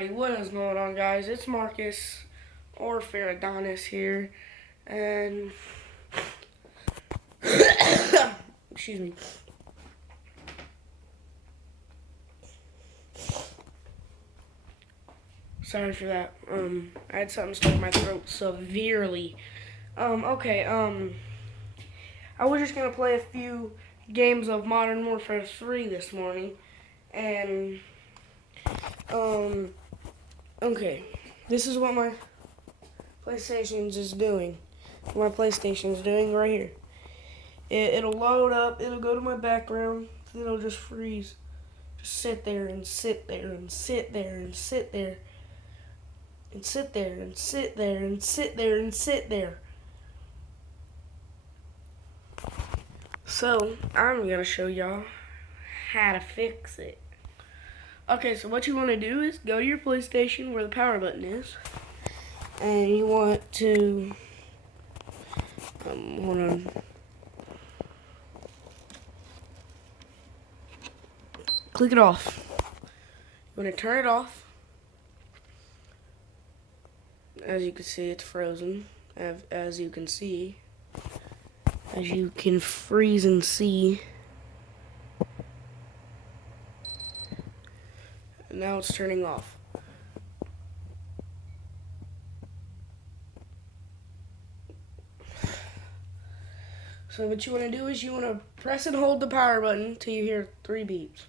Alrighty, what is going on, guys? It's Marcus or Faradonis here, and excuse me. Sorry for that. I had something stuck in my throat severely. Okay. I was just gonna play a few games of Modern Warfare 3 this morning, and okay. This is what my PlayStation's is doing. My PlayStation's doing right here. It'll load up. It'll go to my background. Then it'll just freeze. Just sit there and sit there and sit there and sit there and sit there and sit there and sit there and sit there. So I'm gonna show y'all how to fix it. Okay, so what you want to do is go to your PlayStation where the power button is, and you want to hold on. Click it off. You want to turn it off. As you can see, it's frozen. As you can see, as you can freeze and see. And now it's turning off. So what you want to do is you want to press and hold the power button till you hear 3 beeps.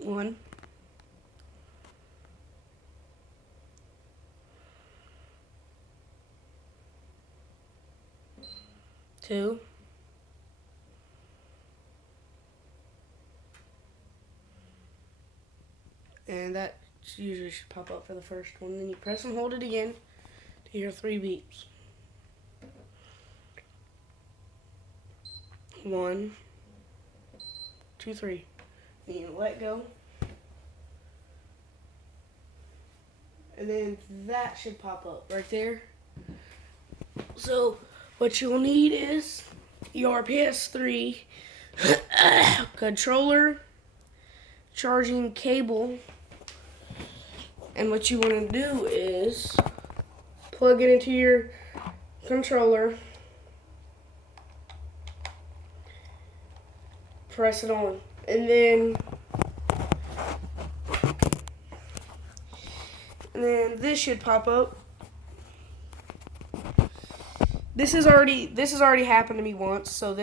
1. 2. And that usually should pop up for the first one. Then you press and hold it again to hear 3 beeps. 1, 2, 3. Then you let go. And then that should pop up right there. So what you'll need is your PS3 controller, charging cable, and what you want to do is plug it into your controller, press it on, and then this should pop up. This has already happened to me once, so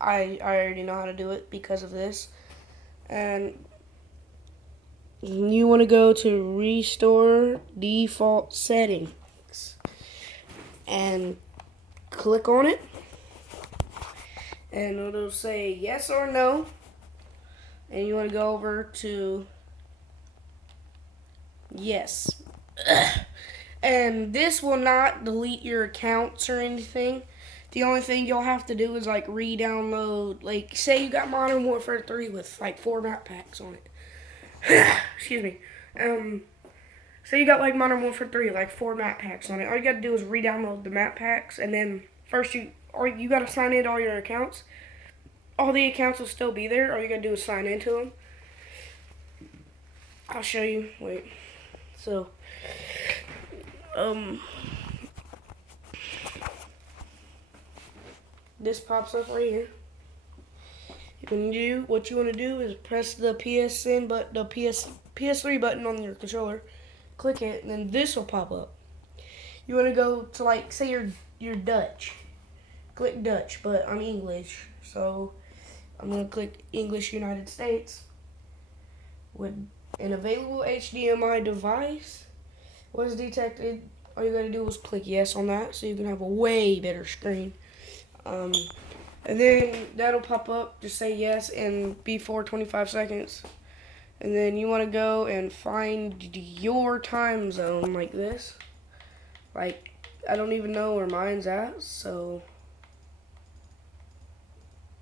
I already know how to do it because of this. And you want to go to Restore Default Settings and click on it, and it'll say yes or no, and you want to go over to yes. And this will not delete your accounts or anything. The only thing you'll have to do is like re-download, like say you got Modern Warfare 3 with like 4 map packs on it. Excuse me. Say you got like Modern Warfare 3, like 4 map packs on it. All you gotta do is re-download the map packs, and then first you gotta sign in to all your accounts. All the accounts will still be there. All you gotta do is sign into them. I'll show you. Wait. So. This pops up right here. What you want to do is press the PS3 button on your controller, click it, and then this will pop up. You want to go to, like, say you're Dutch, click Dutch, but I'm English, so I'm gonna click English United States. With an available HDMI device was detected, all you gotta do is click yes on that, so you can have a way better screen. And then that'll pop up, just say yes and before 25 seconds. And then you want to go and find your time zone like this. Like, I don't even know where mine's at, so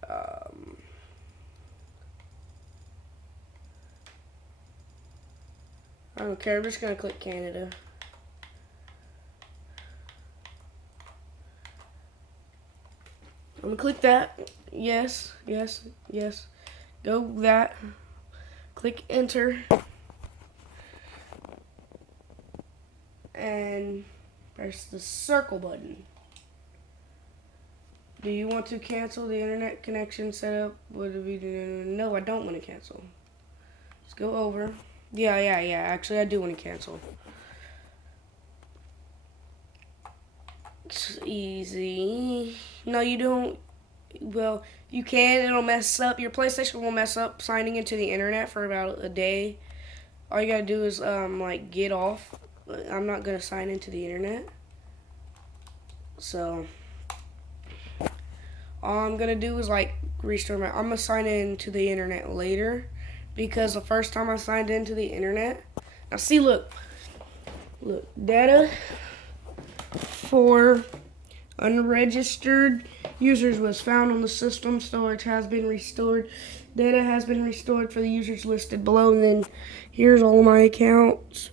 I don't care, I'm just gonna click Canada. I'm gonna click that. Yes, yes, yes. Go that. Click enter. And press the circle button. Do you want to cancel the internet connection setup? No, I don't want to cancel. Let's go over. Yeah. Actually, I do want to cancel. It's easy. No, you don't. Well, you can. It'll mess up. Your PlayStation will mess up signing into the internet for about a day. All you gotta do is like get off. I'm not gonna sign into the internet. So all I'm gonna do is like restore I'm gonna sign into the internet later, because the first time I signed into the internet, now see, look, data for unregistered users was found on the system. Storage has been restored. Data has been restored for the users listed below. And then here's all my accounts.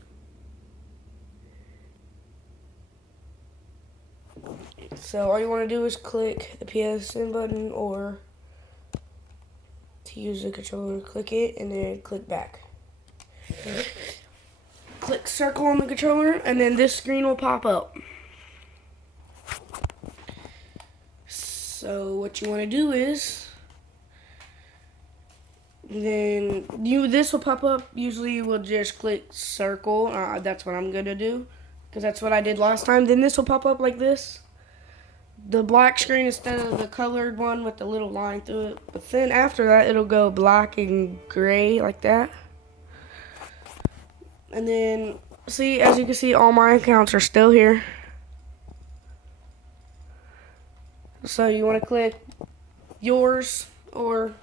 So all you want to do is click the PSN button, or to use the controller, click it and then click back. Click circle on the controller and then this screen will pop up. So what you want to do is, then this will pop up. Usually you will just click circle. That's what I'm going to do, because that's what I did last time. Then this will pop up like this. The black screen instead of the colored one with the little line through it. But then after that, it'll go black and gray like that. And then, see, as you can see, all my accounts are still here. So you want to click yours, or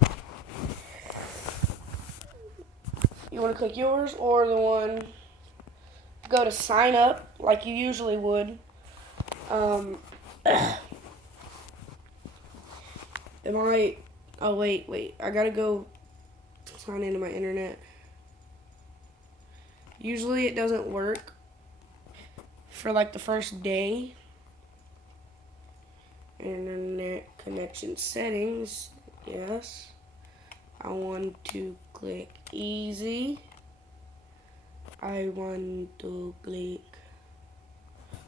the one, go to sign up like you usually would. Wait, I gotta go sign into my internet. Usually it doesn't work for like the first day. Internet connection settings, yes. I want to click easy.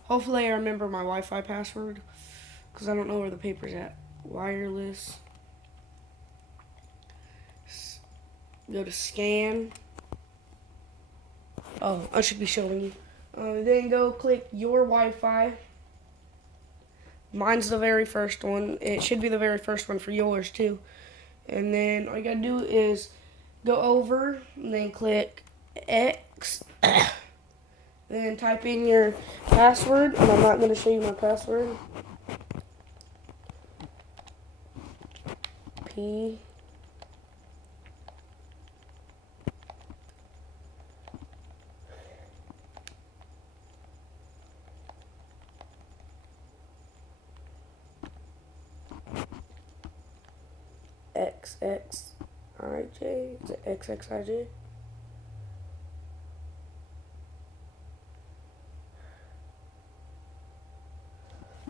Hopefully I remember my Wi-Fi password, because I don't know where the paper's at. Wireless. Go to scan. Oh, I should be showing you. Then go click your Wi-Fi. Mine's the very first one. It should be the very first one for yours too. And then all you gotta do is go over and then click X. Then type in your password, and I'm not gonna show you my password. P XXIJ. Is it XXIJ?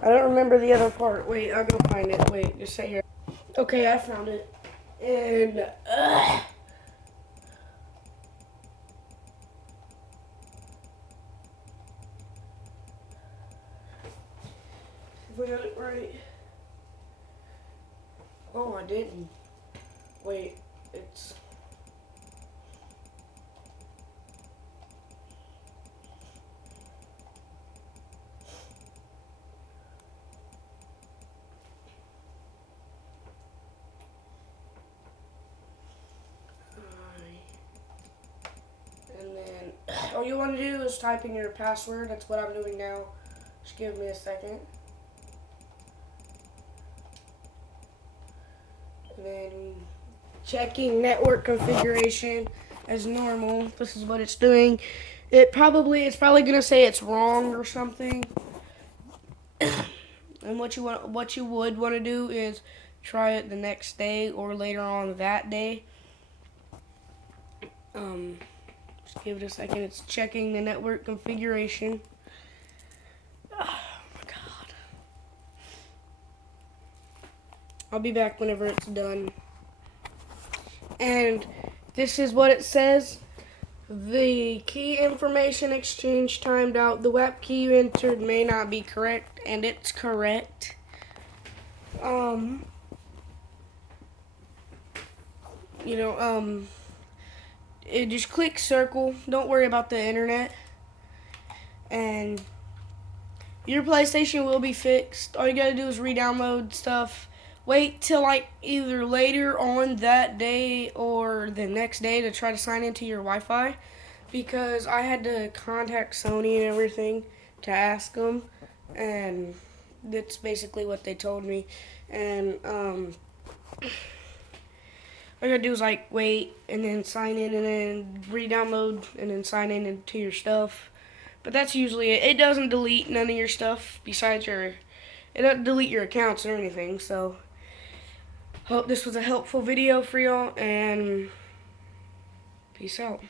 I don't remember the other part. Wait, I'll go find it. Wait, just sit here. Okay, I found it. And if I got it right. Oh, I didn't. Wait, it's... And then all you want to do is type in your password. That's what I'm doing now. Just give me a second. And then checking network configuration as normal. This is what it's doing. It's probably gonna say it's wrong or something. And what you would want to do is try it the next day or later on that day. Just give it a second. It's checking the network configuration. Oh my god. I'll be back whenever it's done. And this is what it says. The key information exchange timed out. The WAP key you entered may not be correct, and it's correct. Just click circle. Don't worry about the internet. And your PlayStation will be fixed. All you gotta do is re-download stuff. Wait till like either later on that day or the next day to try to sign into your Wi-Fi, because I had to contact Sony and everything to ask them, and that's basically what they told me. And all you gotta do is like wait and then sign in and then re-download and then sign in into your stuff. But that's usually it. It doesn't delete none of your stuff besides it doesn't delete your accounts or anything. So hope this was a helpful video for y'all, and peace out.